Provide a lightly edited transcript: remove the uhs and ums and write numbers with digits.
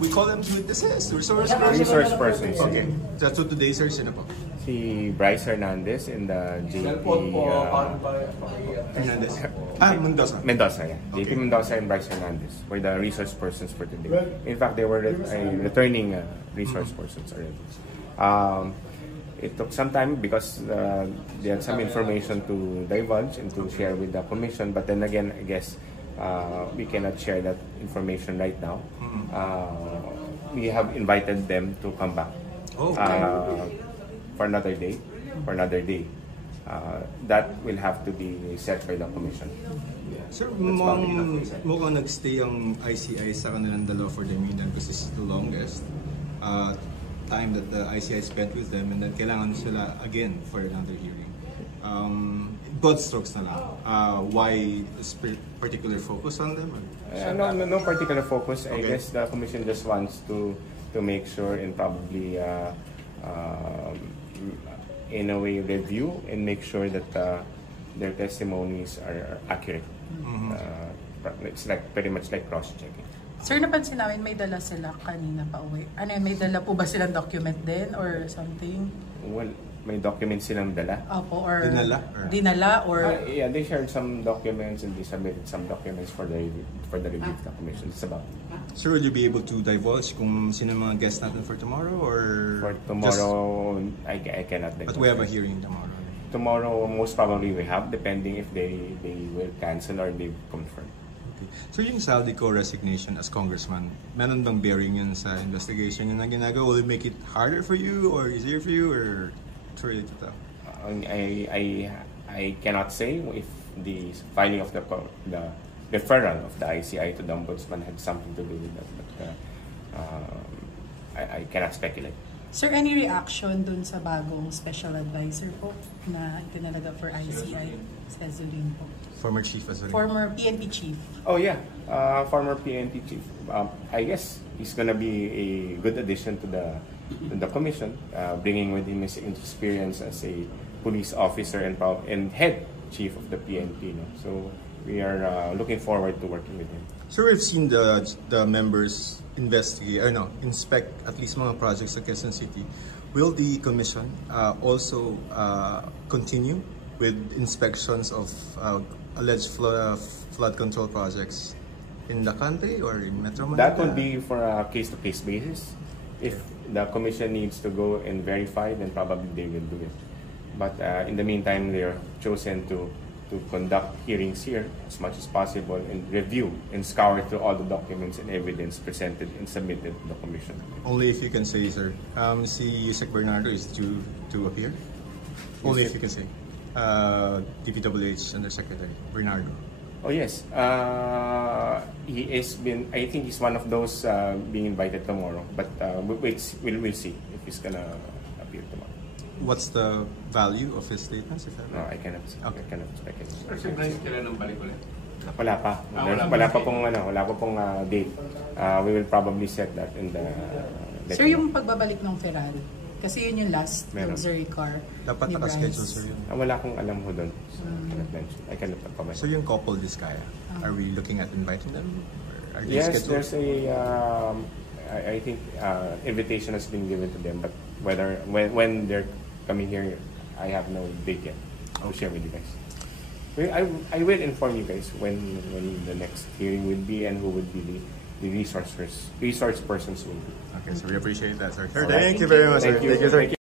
We call them witnesses, resource persons. Okay. So today, sir, sino po? Si Bryce Hernandez and JP Hernandez. Mendoza. Mendoza, yeah. Okay. JP Mendoza and Bryce Hernandez were the resource persons for today. In fact, they were returning resource persons already. It took some time because they had some information to divulge and to share with the commission, but then again, I guess we cannot share that information right now. We have invited them to come back for another day. That will have to be set by the commission. Sir, mukhang nagstay ang ICI sa kanilang dalawa for the meantime because this is the longest time that the ICI spent with them, and then kailangan sila again for another hearing. Broad strokes na lang. Why particular focus on them? No particular focus. I guess the commission just wants to make sure and probably in a way review and make sure that their testimonies are accurate. It's like pretty much like cross-checking. Sir, napansin namin may dala sila kanina pa uwi. Ano yun, may dala po ba silang document din or something? Well, may documents silang dala. Opo, or dinala or yeah, they shared some documents and they submitted some documents for the review of the commission. It's about. Sir, will you be able to divulge kung sino mga guests natin for tomorrow or for tomorrow? I cannot. But we have a hearing tomorrow. Tomorrow, most probably we have, depending if they will cancel or they confirm. Okay. So yung Saldico resignation as congressman, meron bang bearing yan sa investigation yun na ginagawa? Will it make it harder for you or easier for you or too early to tell? I cannot say if the filing of the referral of the ICI to the ombudsman had something to do with that, but I cannot speculate. Sir, any reaction dun sa bagong special advisor po na itinalaga for ICI, Cezulin po? Former chief as well. Former PNP chief. Oh yeah, former PNP chief. I guess he's gonna be a good addition to the commission, bringing with him his experience as a police officer and head chief of the PNP. No? So we are looking forward to working with him. So we've seen the members inspect at least mga projects sa Quezon City. Will the commission also continue with inspections of alleged flood control projects in the country or in Metro Manila? That would be for a case-to-case basis. If the commission needs to go and verify, then probably they will do it. But in the meantime, they are chosen to conduct hearings here as much as possible and review and scour through all the documents and evidence presented and submitted to the commission. Only if you can say, sir. Si Yusek Bernardo is due to appear. Only if you can say. DPWH Undersecretary Bernardo. Oh yes, he is been. I think he's one of those being invited tomorrow. But we'll see if he's gonna appear tomorrow. What's the value of his statements? No, I cannot. Okay. I cannot speculate. Sir, Bryce, kailan ang balik ulit? Wala pa. Wala pa pong date. We will probably set that in the. Sir, yung pagbabalik ng Ferrari, kasi yun yung last luxury car. Dapat naka-schedule, sir, yun. Wala akong alam ho doon. I cannot comment. So yung couple Vizcaya, are we looking at inviting them? Or are they yes, scheduled? there's a. I think invitation has been given to them, but when they're coming here, I have no date yet. I'll share with you guys. I will inform you guys when the next hearing will be and who would be the resource persons will be. Okay, so we appreciate that, sir. Right. Thank you very much, sir. Thank you.